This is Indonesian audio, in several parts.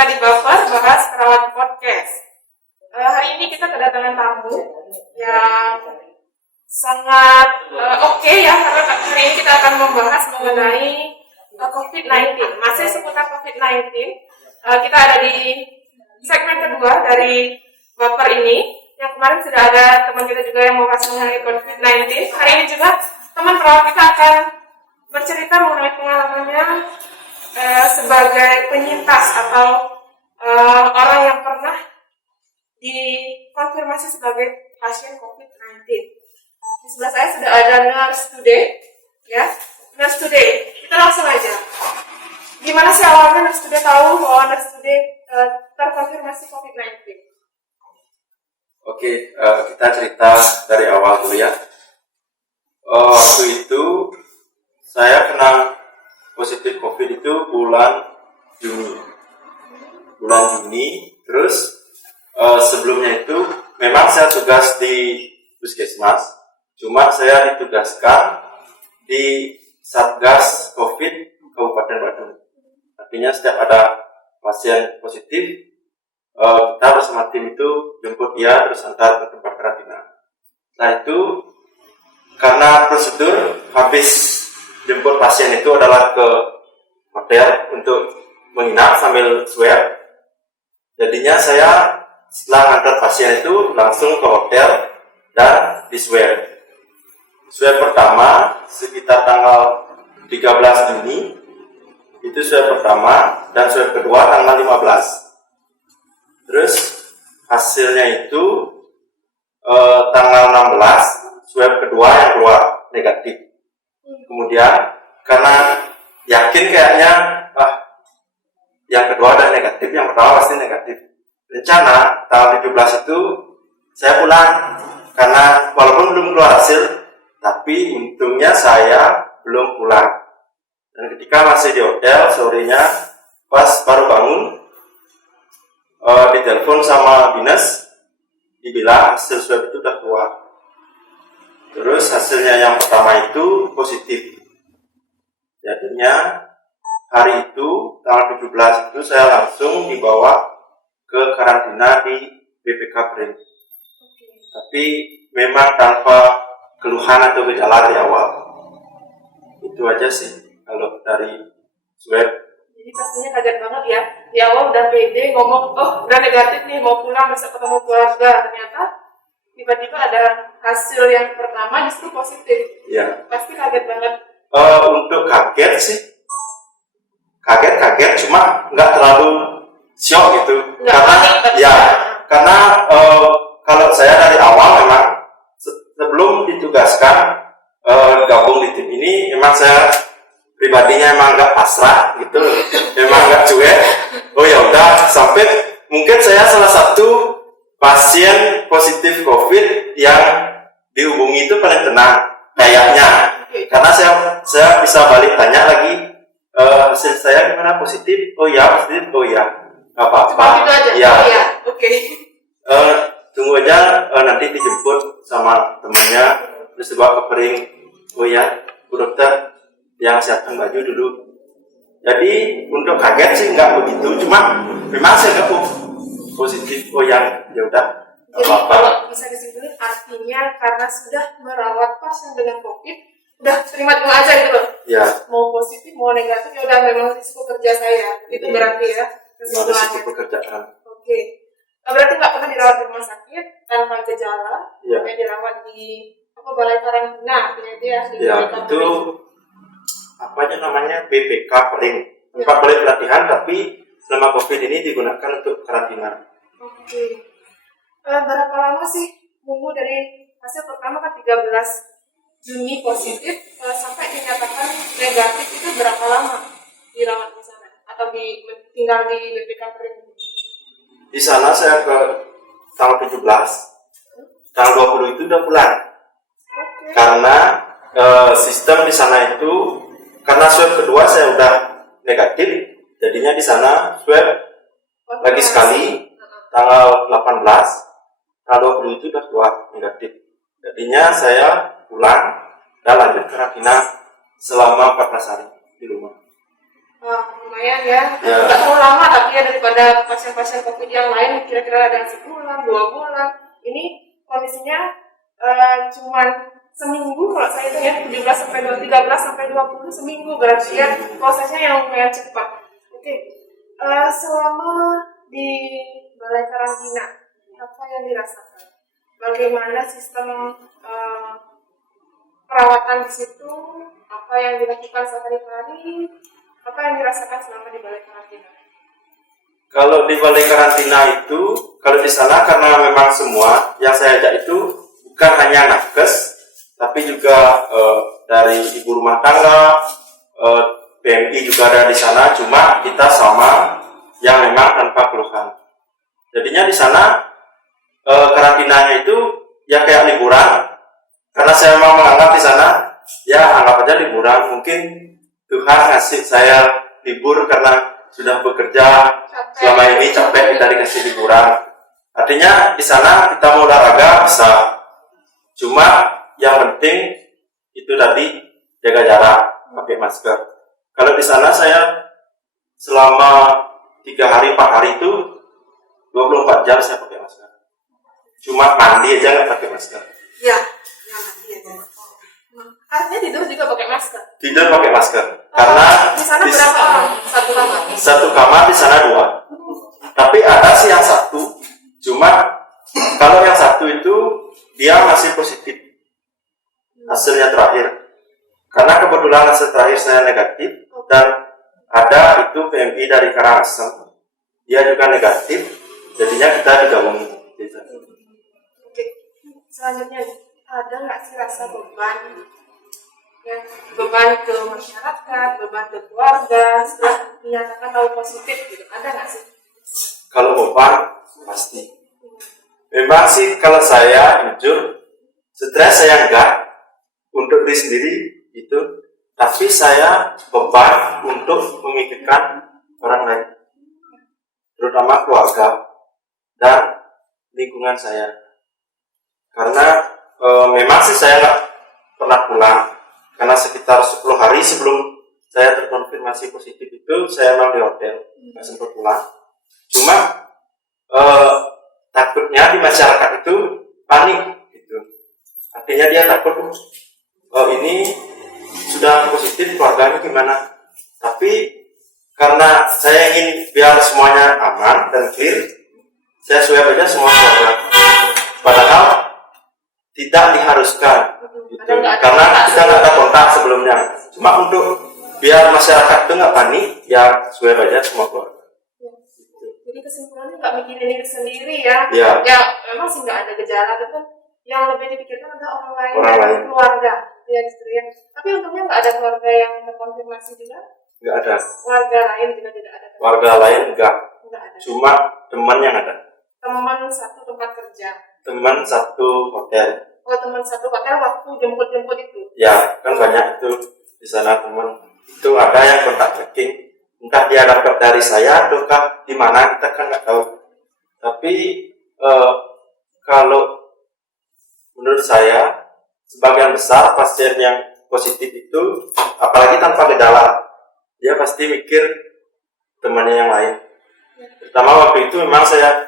kita di Baper bahas perawat podcast. Hari ini kita kedatangan tamu yang sangat oke ya, karena hari ini kita akan membahas mengenai COVID-19. Masih seputar COVID-19. Kita ada di segmen kedua dari Baper ini. Yang kemarin sudah ada teman kita juga yang membahas mengenai COVID-19. Hari ini juga teman perawat kita akan bercerita mengenai pengalamannya sebagai penyintas atau orang yang pernah dikonfirmasi sebagai pasien COVID-19. Di sebelah saya sudah ada Nurse Today, ya. Nurse Today, kita langsung aja. Gimana sih awalnya Nurse Today tahu bahwa Nurse Today terkonfirmasi COVID-19? Oke, kita cerita dari awal dulu ya. Waktu itu saya kena positif COVID itu bulan Juni. Terus sebelumnya itu memang saya tugas di Puskesmas, cuma saya ditugaskan di Satgas COVID Kabupaten Badung. Artinya setiap ada pasien positif, kita bersama tim itu jemput dia terus antar ke tempat karantina. Setelah itu, karena prosedur habis jemput pasien itu adalah ke hotel untuk menginap sambil swab. Jadinya saya setelah antar pasien itu langsung ke hotel dan di swab. Swab pertama sekitar tanggal 13 Juni, itu swab pertama, dan swab kedua tanggal 15. Terus hasilnya itu tanggal 16, swab kedua yang keluar negatif. Kemudian karena yakin kayaknya yang kedua ada negatif, yang pertama pasti negatif. Rencana tanggal 17 itu saya pulang karena walaupun belum keluar hasil, tapi untungnya saya belum pulang. Dan ketika masih di hotel sorenya, pas baru bangun, ditelepon sama dinas, dibilang hasil swab itu sudah keluar. Terus hasilnya yang pertama itu positif. Jadinya hari itu tanggal 17 itu saya langsung dibawa ke karantina di BPK Pring. Tapi memang tanpa keluhan atau gejala di awal. Itu aja sih kalau dari swab. Jadi pastinya kaget banget ya. Di awal udah pede ngomong, udah negatif nih, mau pulang bisa ketemu keluarga. Ternyata tiba-tiba ada hasil yang pertama justru positif. Iya. Pasti kaget banget. Untuk kaget sih, kaget, cuma nggak terlalu shock gitu. Karena kalau saya dari awal memang sebelum ditugaskan gabung di tim ini, memang saya pribadinya emang nggak pasrah gitu, memang nggak cuek. Oh ya udah, sampai mungkin saya salah satu pasien positif COVID yang dihubungi itu paling tenang kayaknya, karena saya bisa balik tanya lagi hasil saya gimana, positif, oh ya positif, oh ya nggak apa-apa, ya, oke. Tunggu aja nanti dijemput sama temannya terus dibawa ke Pring, oh ya Bu Dokter yang siapkan baju dulu. Jadi untuk kaget sih nggak begitu, cuma memang saya nggak positif, oh ya udah. Jadi kalau bisa disimpulkan artinya karena sudah merawat pasien dengan COVID, udah terima aja gitu loh. Ya. Mau positif mau negatif ya udah, memang risiko kerja saya. Itu berarti ya kesimpulannya. Risiko pekerjaan. Oke. Berarti nggak pernah dirawat di rumah sakit tanpa gejala, ya. Dirawat di balai karantina artinya dia di itu apanya namanya BPK Pring, tempat balai pelatihan tapi selama COVID ini digunakan untuk karantina. Oke. Berapa lama sih nunggu dari hasil pertama kan 13 Juni positif sampai dinyatakan negatif, itu berapa lama dirawat di sana atau tinggal di BPK Pring? Di sana saya ke tanggal 17, tanggal 20 itu udah pulang. Okay. Karena sistem di sana itu, karena swab kedua saya udah negatif, jadinya di sana swab lagi sekali tanggal 18, tanggal 20 itu udah keluar negatif. Jadinya saya pulang dan lanjut karantina selama 14 hari di rumah. Lumayan ya, Ya. nggak terlalu lama tapi ya daripada pasien-pasien COVID yang lain kira-kira ada yang sebulan, 2 bulan. Ini kondisinya cuman seminggu kalau saya itu ya 13 sampai 20 seminggu berarti ya prosesnya yang lumayan cepat. Oke, selama di balai karantina apa yang dirasakan? Bagaimana sistem perawatan di situ? Apa yang dilakukan sehari-hari? Apa yang dirasakan selama di balai karantina? Kalau di balai karantina itu, kalau di sana karena memang semua yang saya ajak itu bukan hanya nakes, tapi juga dari ibu rumah tangga, PMI juga ada di sana. Cuma kita sama yang memang tanpa keluhan. Jadinya di sana karantinanya itu ya kayak liburan. Karena saya memang menganggap di sana ya anggap aja liburan. Mungkin Tuhan ngasih saya libur karena sudah bekerja selama ini capek, kita dikasih liburan. Artinya di sana kita mau olahraga bisa. Cuma yang penting itu tadi jaga jarak, pakai masker. Kalau di sana saya selama 3 hari 4 hari itu 24 jam saya pakai masker. Cuma mandi aja nggak pakai masker. Ya mandi aja. Artinya tidur juga pakai masker. Tidur pakai masker. Karena di sana berapa orang satu kamar? Satu kamar di sana 2. Tapi ada sih yang 1. Cuma kalau yang 1 itu dia masih positif. Hasilnya terakhir. Karena kebetulan hasil terakhir saya negatif dan ada itu PMI dari Karangasem. Dia juga negatif. Jadinya kita digabungin. Oke. Selanjutnya ada nggak sih rasa beban? Ya, beban ke masyarakat, beban ke keluarga setelah dinyatakan tahu positif gitu, ada nggak sih? Kalau beban pasti. Memang sih kalau saya jujur stres saya enggak untuk diri sendiri itu, tapi saya beban untuk memikirkan orang lain, terutama keluarga dan lingkungan saya. Karena memang sih saya nggak pernah pulang. Karena sekitar 10 hari sebelum saya terkonfirmasi positif itu saya memang di hotel, nggak sempat pulang. Cuma takutnya di masyarakat itu panik gitu. Artinya dia takut ini sudah positif keluarganya gimana. Tapi karena saya ingin biar semuanya aman dan clear, saya swab aja semua keluarga. Padahal tidak diharuskan. Gitu. Karena kita nggak ada kontak sebelumnya. Cuma untuk biar masyarakat itu nggak panik, ya swab aja semua keluarga. Jadi kesimpulannya nggak mikirin diri sendiri ya. Ya. Ya memang sih nggak ada gejala, tapi yang lebih dipikirkan adalah orang lain. Keluarga, ya istri. Tapi untungnya nggak ada keluarga yang terkonfirmasi juga. Nggak ada. Keluarga lain juga tidak ada. Keluarga lain nggak ada. Cuma teman yang ada. Teman satu tempat kerja. Teman satu hotel. Oh, teman satu hotel waktu jemput itu. Ya, kan banyak itu di sana teman. Itu ada yang kontak tracking. Entah dia dapat dari saya ataukah di mana, kita kan nggak tahu. Tapi kalau menurut saya sebagian besar pasien yang positif itu, apalagi tanpa gejala, dia pasti mikir temannya yang lain. Pertama waktu itu memang saya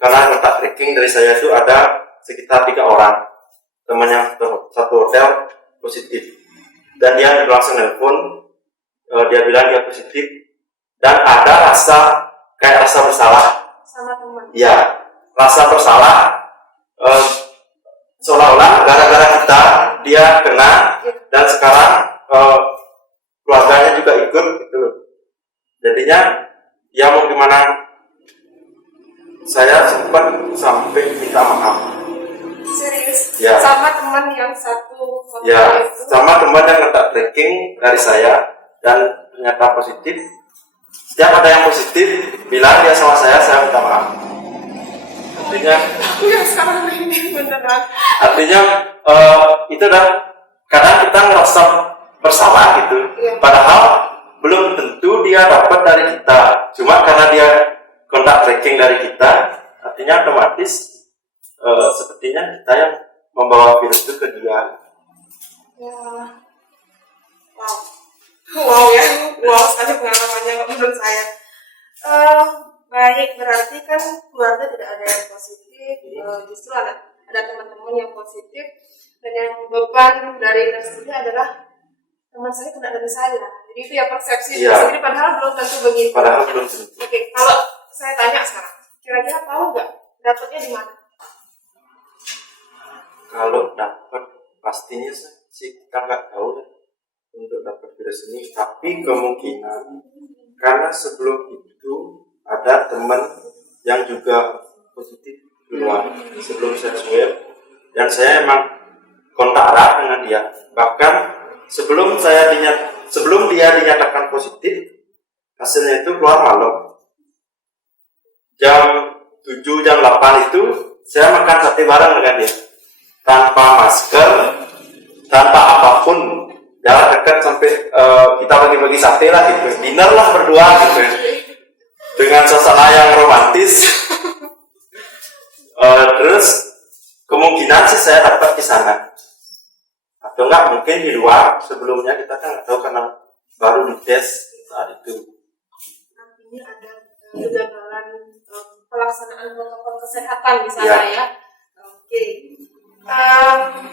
karena kontak tracking dari saya itu ada sekitar 3 orang teman yang satu hotel positif, dan dia langsung nelpon, dia bilang dia positif dan ada rasa kayak rasa bersalah sama teman. ya, rasa bersalah seolah-olah gara-gara kita dia kena dan sekarang keluarganya juga ikut gitu. Jadinya ya mau gimana, saya sempat sampai minta maaf. Serius? Ya. Sama teman yang satu hotel Ya, itu? sama teman yang kontak tracking dari saya dan ternyata positif. Setiap ada yang positif, bilang dia sama saya minta maaf. Artinya, yang sekarang ini beneran. artinya itu dah kadang kita ngerasa bersalah gitu. Iya. Padahal belum tentu dia dapat dari kita. Cuma karena dia kontak tracking dari kita, artinya otomatis sepertinya kita yang membawa virus itu ke dia. Ya. Wow. Wow ya, wow sekali pengalamannya menurut saya. Baik, berarti kan keluarga tidak ada yang positif, justru ada teman-teman yang positif, dan yang beban dari tersebut adalah teman saya kena dari saya. Jadi itu ya persepsi sendiri, padahal belum tentu begitu. Padahal belum tentu. Oke, kalau saya tanya sekarang, kira-kira tahu nggak dapatnya di mana? Kalau dapat pastinya sih kita nggak tahu ya untuk dapat virus ini, tapi kemungkinan karena sebelum itu ada teman yang juga positif duluan sebelum saya swab, dan saya emang kontak erat dengan dia. Bahkan sebelum dia dinyatakan positif, hasilnya itu keluar malam jam 7 jam 8 itu saya makan sate bareng dengan dia tanpa masker, tanpa apapun, jarak dekat sampai kita bagi-bagi sate lah gitu, dinner lah berdua gitu, dengan suasana yang romantis. Terus kemungkinan sih saya dapat di sana, atau enggak mungkin di luar. Sebelumnya kita kan nggak tahu karena baru dites saat itu. Artinya ada kegagalan pelaksanaan protokol kesehatan di sana ya. Oke.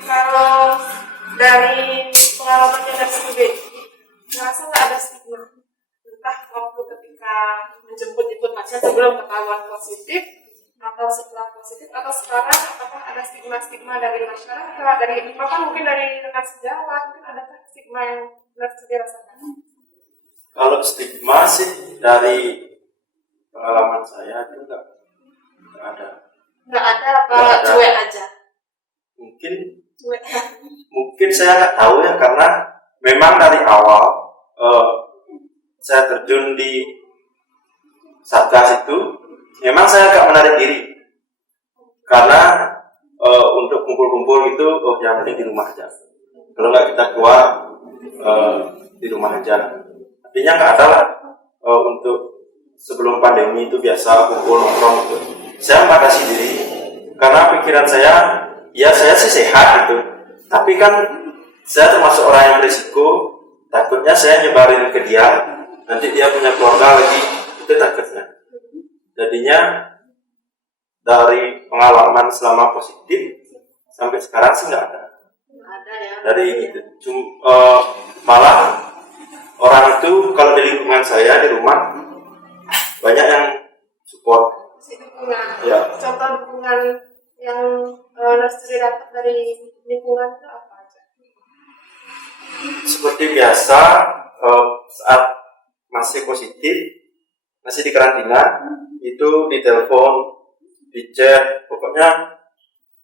Kalau dari pengalamannya dari studi, merasa nggak ada stigma, entah waktu ketika menjemput pasien sebelum ketahuan positif, atau setelah positif, atau sekarang, apakah ada stigma dari masyarakat, dari bahkan mungkin dari rekan sejawat, mungkin ada stigma yang benar dirasakan? Kalau stigma sih dari pengalaman saya itu nggak ada. Nggak ada apa cuek aja? Mungkin saya nggak tahu ya, karena memang dari awal saya terjun di Satgas itu memang saya agak menarik diri, karena untuk kumpul-kumpul itu yang penting di rumah aja, kalau nggak kita keluar di rumah aja. Artinya nggak ada lah untuk sebelum pandemi itu biasa kumpul nongkrong gitu. Saya membatasi diri karena pikiran saya, ya saya sih sehat gitu, tapi kan saya termasuk orang yang berisiko. Takutnya saya nyebarin ke dia, nanti dia punya keluarga lagi, itu takutnya. Jadinya dari pengalaman selama positif sampai sekarang sih nggak ada. Dari itu malah orang itu kalau di lingkungan saya di rumah banyak yang support. Ya. Contoh dukungan yang Nursery dapat dari lingkungan itu apa aja? Seperti biasa, saat masih positif, masih di karantina, itu ditelepon, di chat, pokoknya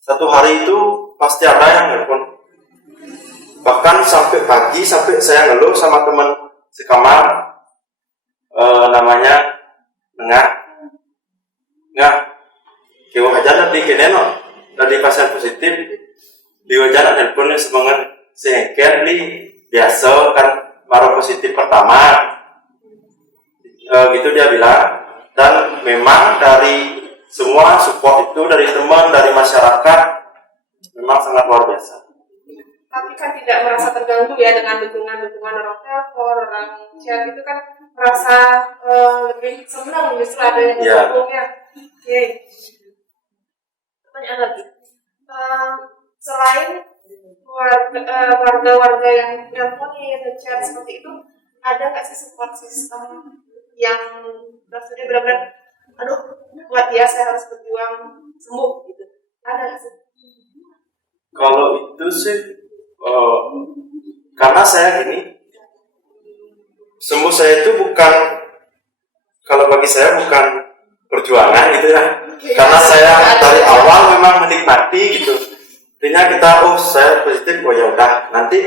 satu hari itu pasti ada yang telepon. Bahkan sampai pagi, sampai saya ngeluh sama teman sekamar, namanya Nggak, kewa aja nanti keneno, dari pasien positif, di wajah teleponnya semangat sengker nih, biasa kan baru positif pertama, gitu dia bilang. Dan memang dari semua support itu dari teman, dari masyarakat, memang sangat luar biasa. Tapi kan tidak merasa terganggu ya dengan dukungan orang telepon, orang chat, itu kan merasa lebih senang justru ada yang mendukungnya. Oke. Pertanyaan lagi. Selain warga-warga yang teleponin, chat seperti itu, ada nggak sih support system yang maksudnya benar-benar, aduh, buat dia saya harus berjuang sembuh gitu? Ada nggak sih? Kalau itu sih, karena saya gini, sembuh saya itu bukan, kalau bagi saya bukan perjuangan gitu ya, karena saya dari awal memang menikmati gitu. Artinya kita, saya positif, ya udah, nanti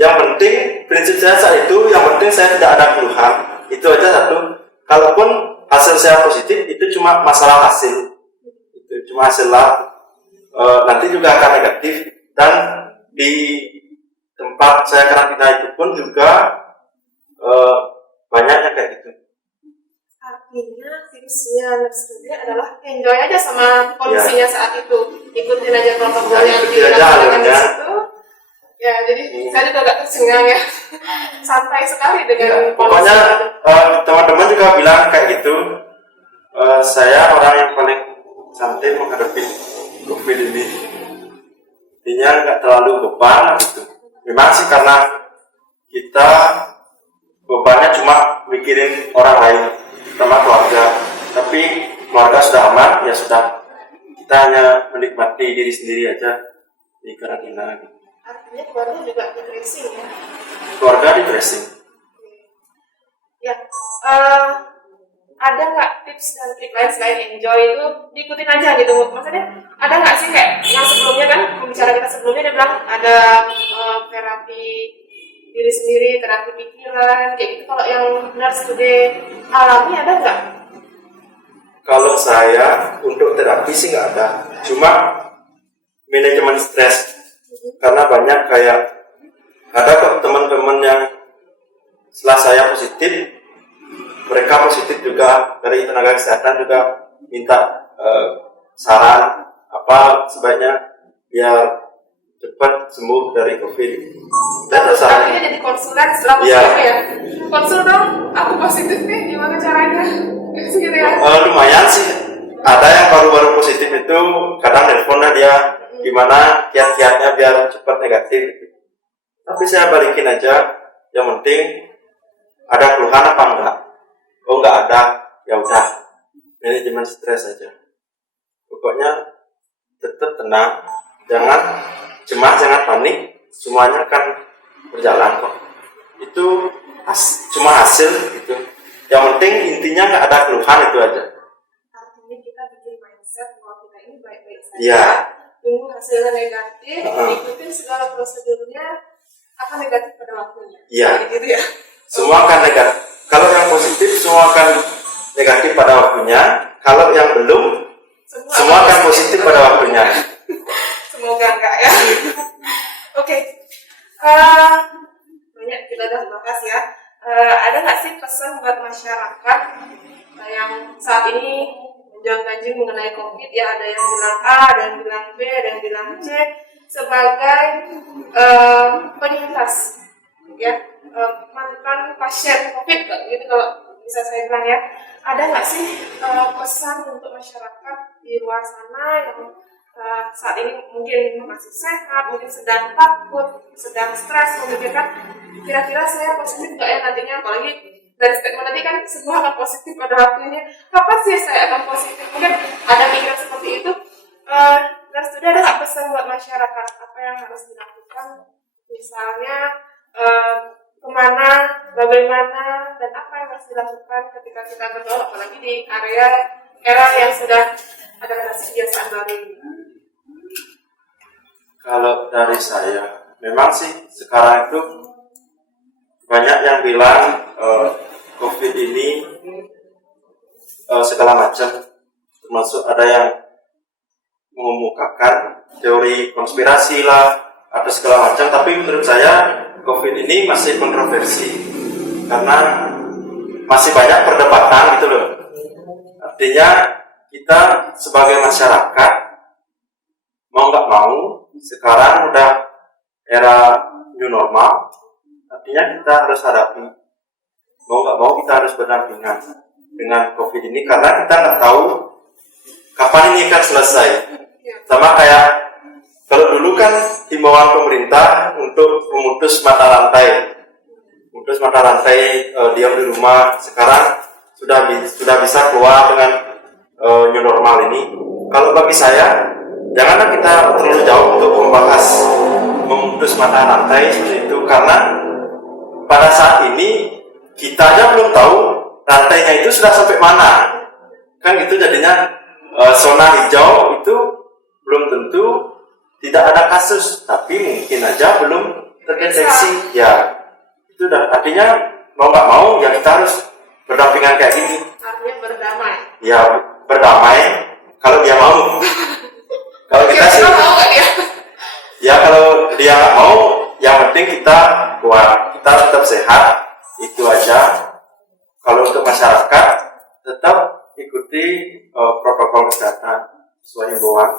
yang penting prinsip saya saat itu, yang penting saya tidak ada keluhan, itu aja satu. Kalaupun hasil saya positif, itu cuma masalah hasil, itu cuma hasil lah, nanti juga akan negatif. Dan di tempat saya karantina itu pun juga banyak yang kayak gitu. Artinya tipsnya Nursery adalah enjoy aja sama kondisinya saat itu, ikutin aja protokol yang dilakukan di situ. Ya, Jadi saya juga agak tercengang ya. Santai sekali dengan Pokoknya teman-teman juga bilang kayak gitu. Saya orang yang paling santai menghadapi COVID ini. Intinya nggak terlalu beban gitu. Memang sih karena kita bebannya cuma mikirin orang lain, sama keluarga. Tapi keluarga sudah aman, ya sudah. Kita hanya menikmati diri sendiri aja di karantina. Gitu. Artinya keluarga juga di tracing ya? Keluarga di tracing. Ya, ada nggak tips dan trik lain selain enjoy itu diikutin aja gitu? Maksudnya ada nggak sih kayak yang sebelumnya kan pembicara kita sebelumnya dia bilang ada terapi diri sendiri, terapi pikiran, kayak gitu. Kalau yang Nurse Today alami ada nggak? Kalau saya untuk terapi sih nggak ada, cuma manajemen stres. Karena banyak kayak ada kok teman-teman yang setelah saya positif, mereka positif juga dari tenaga kesehatan juga minta saran apa sebaiknya biar cepat sembuh dari COVID. Dan akhirnya jadi konsulen setelah positif ya? Konsul dong, aku positif nih, gimana caranya? Gitu ya? Lumayan sih. Ada yang baru-baru positif itu kadang teleponnya dia gimana kiat-kiatnya biar cepat negatif. Tapi saya balikin aja, yang penting ada keluhan apa enggak? Oh enggak ada, ya udah manajemen stres aja. Pokoknya tetap tenang, jangan cemas, jangan panik, semuanya akan berjalan kok. Itu cuma hasil gitu. Yang penting intinya nggak ada keluhan, itu aja. Artinya kita bikin mindset bahwa kita ini baik-baik saja. Iya. Tunggu hasilnya negatif, ikutin segala prosedurnya akan negatif pada waktunya. Iya. Gitu ya. Semua akan negatif. Kalau yang positif semua akan negatif pada waktunya. Kalau yang belum semua akan positif pada waktunya. Semoga enggak ya. Oke. Banyak kita udah bahas ya. Ada nggak sih pesan buat masyarakat yang saat ini menjunjung mengenai COVID ya, ada yang bilang A, ada yang bilang B, ada yang bilang C sebagai penyintas ya, mantan pasien COVID gitu kalau bisa saya bilang ya. Ada nggak sih pesan untuk masyarakat di luar sana yang saat ini mungkin masih sehat, mungkin sedang takut, sedang stres, memikirkan kira-kira saya positif nggak ya nantinya, apalagi dari statement tadi kan semua akan positif pada waktunya. Kapan sih saya akan positif? Mungkin ada pikiran seperti itu. Dan sudah ada nggak pesan buat masyarakat apa yang harus dilakukan? Misalnya kemana, bagaimana, dan apa yang harus dilakukan ketika kita bergaul, apalagi di era yang sudah adaptasi kebiasaan baru ini. Kalau dari saya, memang sih sekarang itu banyak yang bilang COVID ini segala macam, termasuk ada yang mengemukakan teori konspirasi lah, atau segala macam. Tapi menurut saya COVID ini masih kontroversi karena masih banyak perdebatan gitu loh. Artinya kita sebagai masyarakat mau nggak mau sekarang udah era new normal, artinya kita harus hadapi, mau nggak mau kita harus berdampingan dengan COVID ini karena kita nggak tahu kapan ini akan selesai. Sama kayak kalau dulu kan himbauan pemerintah untuk memutus mata rantai diam di rumah, sekarang sudah bisa keluar dengan new normal ini. Kalau bagi saya, janganlah kita terlalu jauh untuk membahas memutus mata rantai seperti itu, karena pada saat ini kita aja belum tahu rantainya itu sudah sampai mana, kan gitu. Jadinya zona hijau itu belum tentu tidak ada kasus, tapi mungkin aja belum terdeteksi. Ya, itu dah artinya mau nggak mau ya kita harus berdampingan kayak gini. Artinya berdamai. Ya berdamai kalau dia mau. Kalau kita sih, ya kalau dia nggak mau, yang penting kita kuat, kita tetap sehat, itu aja. Kalau untuk masyarakat, tetap ikuti protokol kesehatan sesuai himbauan.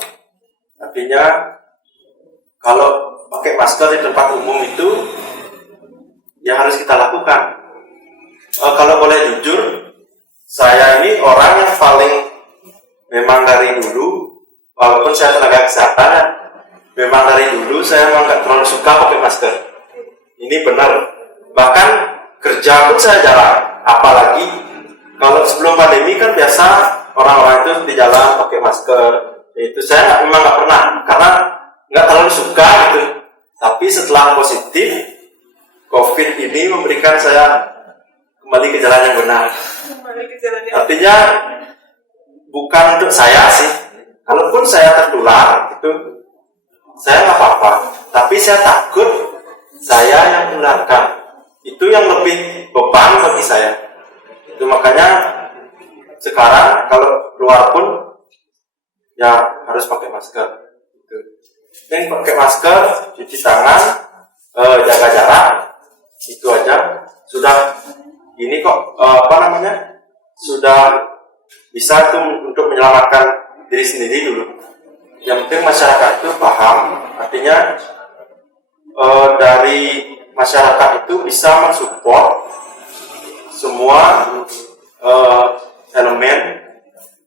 Artinya kalau pakai masker di tempat umum itu yang harus kita lakukan. Kalau boleh jujur, saya ini orang yang paling memang dari dulu, walaupun saya tenaga kesehatan, memang dari dulu saya memang nggak terlalu suka pakai masker. Ini benar. Bahkan kerja pun saya jarang. Apalagi kalau sebelum pandemi kan biasa orang-orang itu di jalan pakai masker. Itu saya memang nggak pernah, karena nggak terlalu suka gitu. Tapi setelah positif COVID ini memberikan saya kembali ke jalan yang benar. Artinya bukan untuk saya sih. Kalaupun saya tertular gitu, saya nggak apa-apa. Tapi saya takut saya yang menularkan. Itu yang lebih beban bagi saya. Itu makanya sekarang kalau keluar pun ya harus pakai masker. Gitu. Yang pakai masker, cuci tangan, jaga jarak, itu aja sudah. Ini kok sudah bisa tuh untuk menyelamatkan diri sendiri dulu. Yang penting masyarakat itu paham, artinya dari masyarakat itu bisa mensupport semua elemen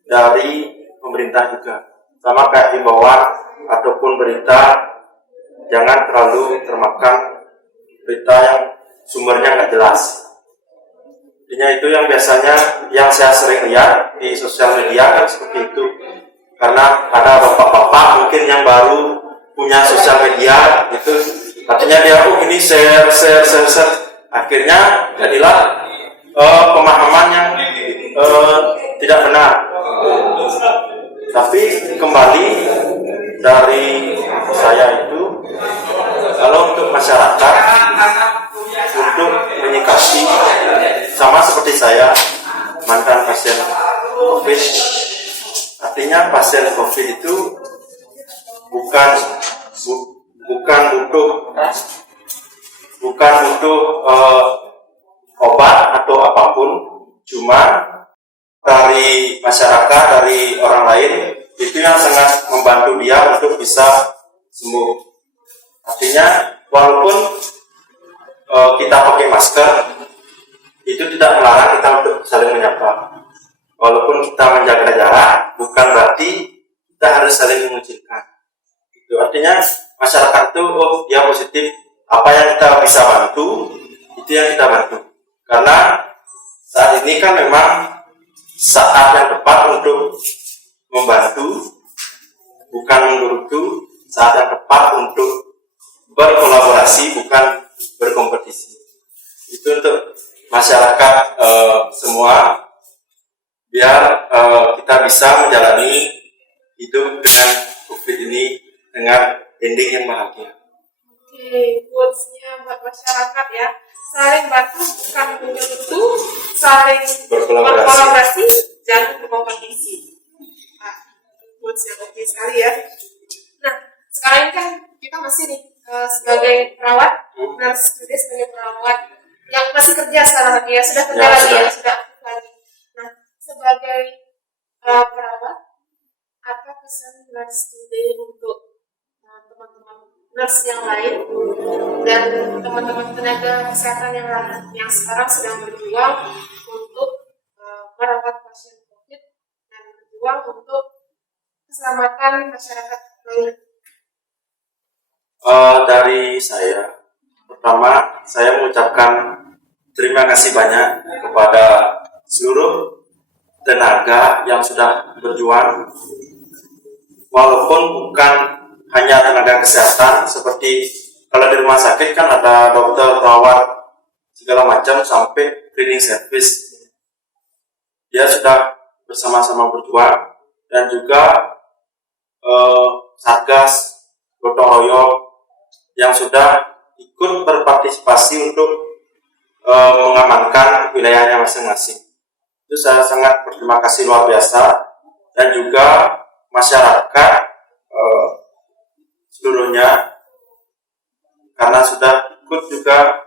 dari pemerintah juga. Sama kayak himbauan ataupun berita, jangan terlalu termakan berita yang sumbernya nggak jelas. Artinya itu yang biasanya yang saya sering lihat di sosial media kan seperti itu. Karena ada bapak-bapak mungkin yang baru punya sosial media gitu, artinya dia ini share. Akhirnya jadilah pemahaman yang tidak benar. Tapi kembali dari saya itu, kalau untuk masyarakat untuk menyikapi, sama seperti saya mantan pasien COVID, artinya pasien COVID itu bukan butuh obat atau apapun, cuma dari masyarakat, dari orang lain itu yang sangat membantu dia untuk bisa sembuh. Artinya walaupun kita pakai masker, itu tidak melarang kita untuk saling menyapa. Walaupun kita menjaga jarak, bukan berarti kita harus saling mengucilkan. Itu artinya masyarakat itu, dia positif, apa yang kita bisa bantu, itu yang kita bantu. Karena saat ini kan memang saat yang tepat untuk membantu, bukan menggerutu, saat yang tepat untuk berkolaborasi, bukan berkompetisi. Itu untuk masyarakat semua, biar kita bisa menjalani hidup dengan COVID ini dengan ending yang bahagia. Oke, quotes-nya buat masyarakat ya, saling bantu bukan menggerutu, saling berkolaborasi, jangan berkompetisi. Nah, quotes yang oke sekali ya. Nah, sekarang ini kan kita masih nih sebagai perawat, nurse juga sebagai perawat yang masih kerja sekarang lagi ya, sudah kerja lagi ya, sudah aktif lagi. Nah, sebagai perawat, apa pesan nurse today untuk teman-teman nurse yang lain dan teman-teman tenaga kesehatan yang lain yang sekarang sedang berjuang untuk merawat pasien COVID dan berjuang untuk keselamatan masyarakat lain? Dari saya, pertama saya mengucapkan terima kasih banyak kepada seluruh tenaga yang sudah berjuang, walaupun bukan hanya tenaga kesehatan, seperti kalau di rumah sakit kan ada dokter, perawat, segala macam, sampai cleaning service. Dia sudah bersama-sama berjuang, dan juga Satgas, gotong royong yang sudah ikut berpartisipasi untuk mengamankan wilayahnya masing-masing. Itu saya sangat berterima kasih luar biasa, dan juga masyarakat seluruhnya, karena sudah ikut juga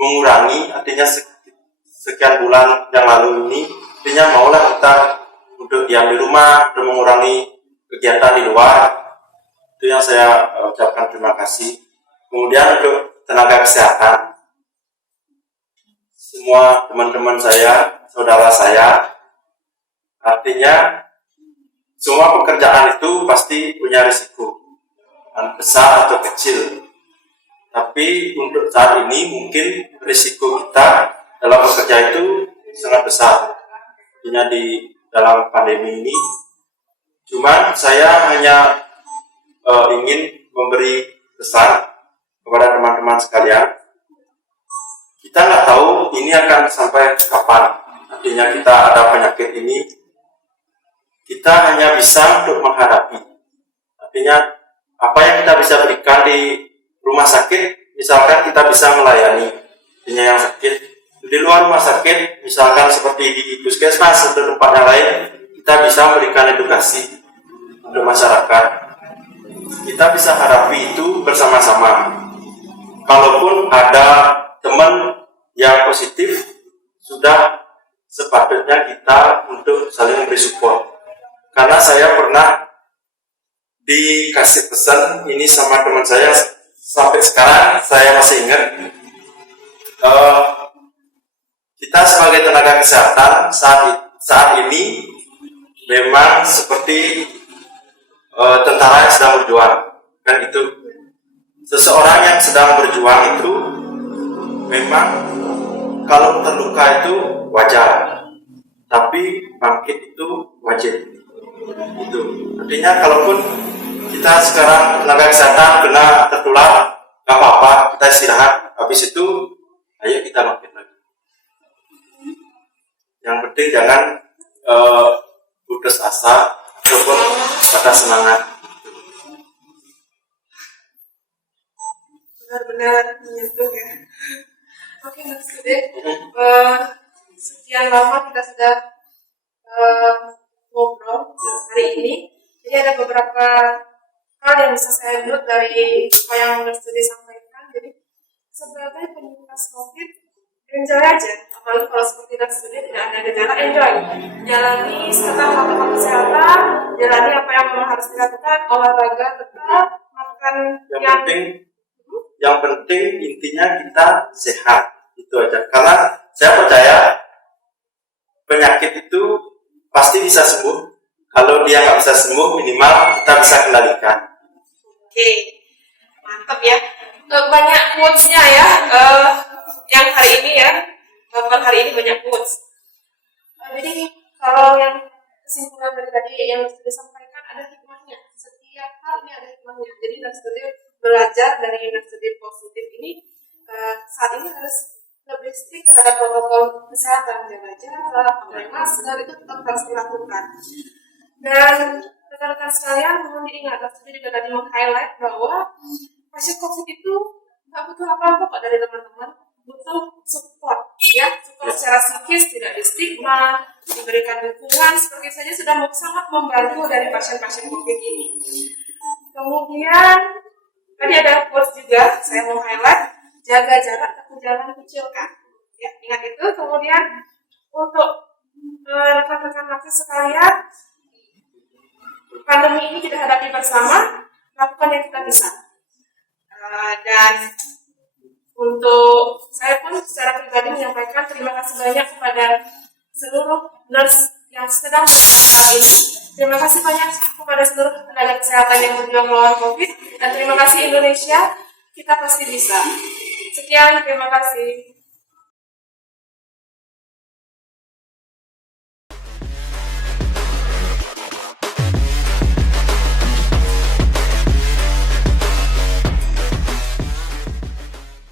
mengurangi, artinya sekian bulan yang lalu ini, artinya maulah kita untuk diam di rumah dan mengurangi kegiatan di luar. Itu yang saya ucapkan terima kasih. Kemudian untuk tenaga kesehatan, semua teman-teman saya, saudara saya, artinya semua pekerjaan itu pasti punya risiko, besar atau kecil. Tapi untuk saat ini mungkin risiko kita dalam bekerja itu sangat besar. Artinya di dalam pandemi ini, cuman saya hanya ingin memberi pesan kepada teman-teman sekalian. Kita nggak tahu ini akan sampai kapan. Artinya kita ada penyakit ini, kita hanya bisa untuk menghadapi. Artinya apa yang kita bisa berikan di rumah sakit, misalkan kita bisa melayani artinya yang sakit. Di luar rumah sakit, misalkan seperti di puskesmas atau tempat yang lain, kita bisa memberikan edukasi untuk masyarakat. Kita bisa hadapi itu bersama-sama. Kalaupun ada teman yang positif, sudah sepatutnya kita untuk saling memberi support. Karena saya pernah dikasih pesan ini sama teman saya, sampai sekarang saya masih ingat. Kita sebagai tenaga kesehatan saat ini memang seperti tentara yang sedang berjuang, kan itu. Seseorang yang sedang berjuang itu memang kalau terluka itu wajar, tapi bangkit itu wajib. Itu artinya kalaupun kita sekarang tenaga kesehatan kena tertular, gak apa-apa, kita istirahat. Habis itu ayo kita bangkit lagi. Yang penting jangan putus asa ataupun patah semangat. Benar-benar menyentuh ya. Oke, Studi. Sekian lama kita sudah ngobrol hari ini. Jadi ada beberapa hal yang bisa saya note dari apa yang Studi sampaikan. Jadi sebagai penyintas COVID, enjoy aja. Apalagi kalau seperti Studi tidak ada gejala, enjoy. Jalani setelah protokol kesehatan, jalani apa yang memang harus dilakukan, olahraga tetap, makan yang penting intinya kita sehat, itu aja. Karena saya percaya penyakit itu pasti bisa sembuh. Kalau dia nggak bisa sembuh, minimal kita bisa kendalikan. Oke, mantap ya. Banyak quotes-nya ya. Yang hari ini ya, bapak hari ini banyak quotes. Jadi kalau yang kesimpulan dari tadi yang sudah disampaikan ada hikmahnya. Setiap hal ini ada hikmahnya. Jadi Studi belajar dari Studi positif ini saat ini harus lebih strict terhadap protokol kesehatan, jaga jarak, pakai masker, itu tetap harus dilakukan. Dan rekan-rekan sekalian mohon diingat, Studi juga tadi meng-highlight bahwa pasien COVID itu nggak butuh apa-apa kok dari teman-teman, butuh support, ya, support secara psikis, tidak di stigma, diberikan dukungan, seperti saja sudah sangat membantu dari pasien-pasien COVID ini. Kemudian tadi ada quotes juga, saya mau highlight, jaga jarak tapi jangan kecilkan. Ya, ingat itu. Kemudian untuk rekan-rekan nakes sekalian, pandemi ini kita hadapi bersama, lakukan yang kita bisa. Dan untuk saya pun secara pribadi menyampaikan terima kasih banyak kepada seluruh nurse yang sedang saat ini. Terima kasih banyak kepada seluruh tenaga kesehatan yang berjuang melawan COVID, dan terima kasih Indonesia, kita pasti bisa. Sekian, terima kasih.